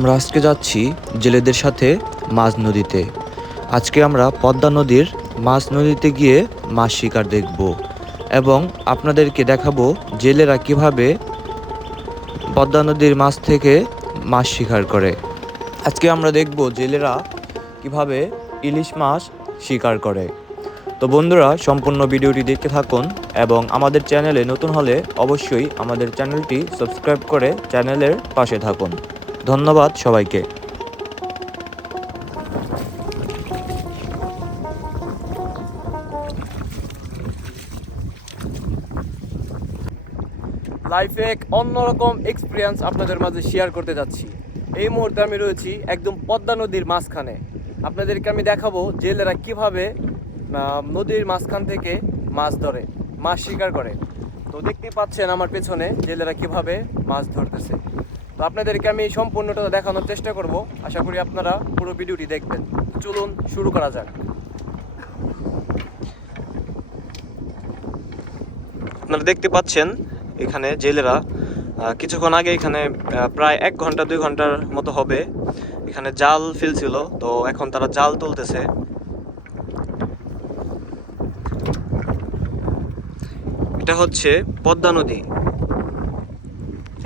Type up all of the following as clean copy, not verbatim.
আমরা আজকে যাচ্ছি জেলেদের সাথে মাঝ নদীতে। আজকে আমরা পদ্মা নদীর মাঝ নদীতে গিয়ে মাছ শিকার দেখব এবং আপনাদেরকে দেখাবো জেলেরা কিভাবে পদ্মা নদীর মাছ থেকে মাছ শিকার করে। আজকে আমরা দেখব জেলেরা কিভাবে ইলিশ মাছ শিকার করে। তো বন্ধুরা, সম্পূর্ণ ভিডিওটি দেখতে থাকুন এবং আমাদের চ্যানেলে নতুন হলে অবশ্যই আমাদের চ্যানেলটি সাবস্ক্রাইব করে চ্যানেলের পাশে থাকুন। ধন্যবাদ সবাইকে। লাইফে এক অন্যরকম এক্সপিরিয়েন্স আপনাদের মাঝে শেয়ার করতে যাচ্ছি। এই মুহূর্তে আমি রয়েছি একদম পদ্মা নদীর মাঝখানে। আপনাদেরকে আমি দেখাবো জেলেরা কিভাবে নদীর মাঝখান থেকে মাছ ধরে, মাছ শিকার করে। তো দেখতেই পাচ্ছেন আমার পেছনে জেলেরা কিভাবে মাছ ধরতেছে। তো আপনাদেরকে আমি সম্পূর্ণটা দেখানোর চেষ্টা করব। আশা করি আপনারা পুরো ভিডিওটি দেখবেন। চলুন শুরু করা যাক। আপনারা দেখতে পাচ্ছেন এখানে জেলেরা কিছুক্ষণ আগে এখানে প্রায় 1 ঘন্টা 2 ঘন্টার মতো হবে এখানে জাল ফেলছিল। তো এখন তারা জাল তুলতেছে। এটা হচ্ছে পদ্মা নদী,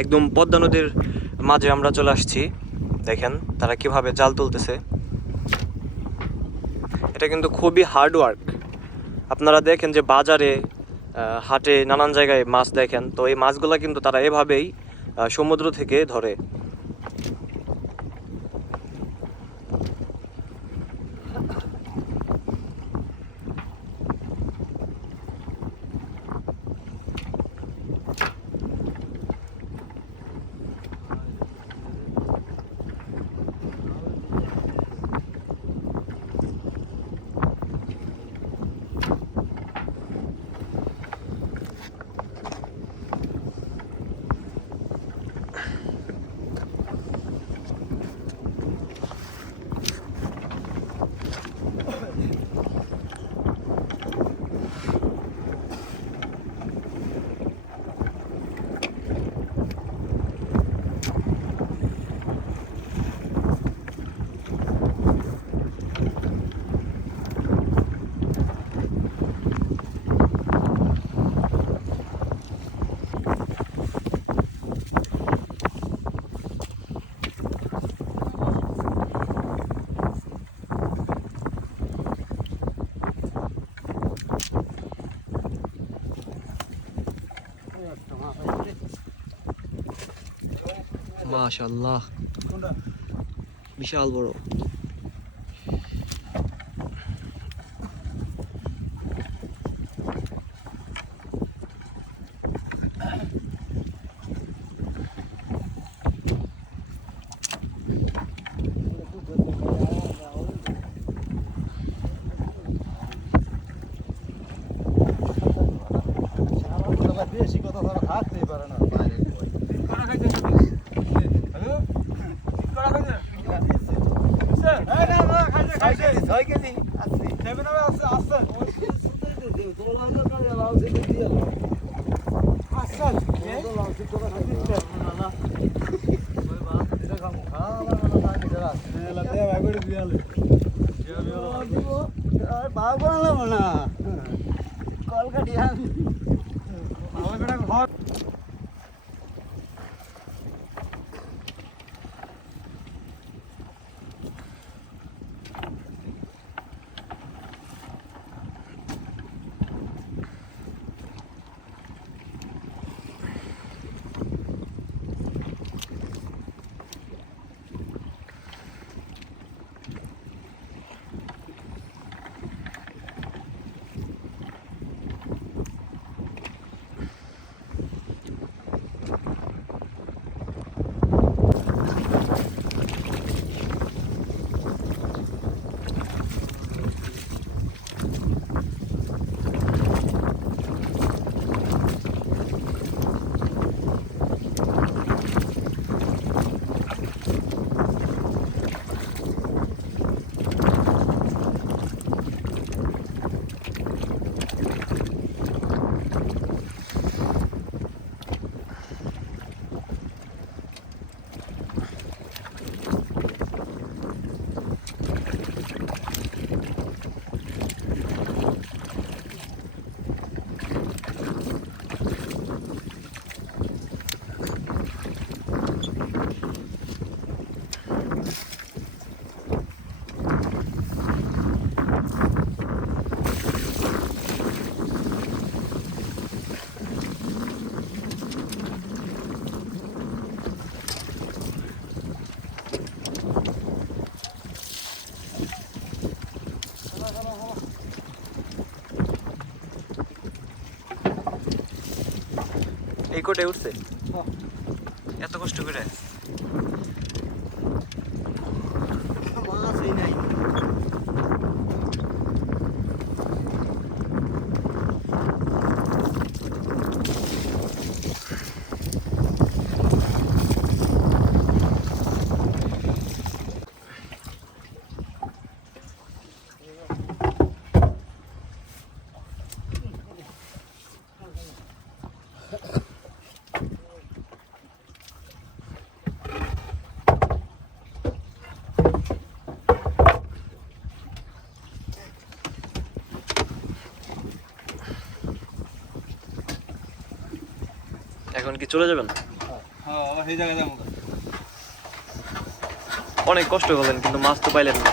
একদম পদ্মা নদীর মাঝে আমরা চলে আসছি। দেখেন তারা কিভাবে জাল তুলতেছে। এটা কিন্তু খুবই হার্ড ওয়ার্ক। আপনারা দেখেন যে বাজারে হাটে নানান জায়গায় মাছ দেখেন, তো এই মাছগুলা কিন্তু তারা এভাবেই সমুদ্র থেকে ধরে। মাশাআল্লাহ, বিশাল বড়। বেশি কথা তারা থাকতেই পারে না। নিকটে উঠছে? হ্যাঁ। এত কষ্ট করে? মাছই নাই। এখন কি চলে যাবেন? হ্যাঁ, সেই জায়গায় যাবো। অনেক কষ্ট করলেন কিন্তু মাছ তো পাইলেন না।